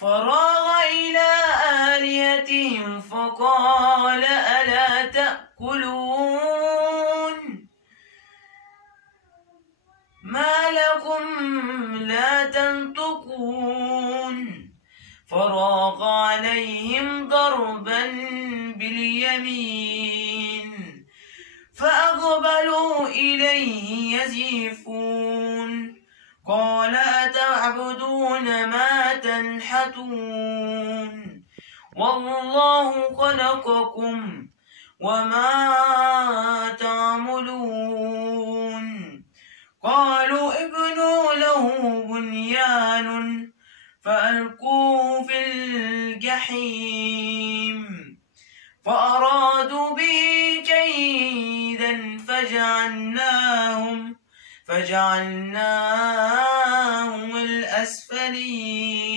فراغ إلى آلهتهم فقال ألا تأكلون ما لكم لا تنطقون فراغ عليهم ضربا باليمين فأقبلوا إليه يزفون قال أتعبدون ما تنحتون والله خلقكم وما تعملون قالوا ابنوا له بنيان فألقوه في الجحيم فأرادوا به كيدا فجعلناهم الأسفلين.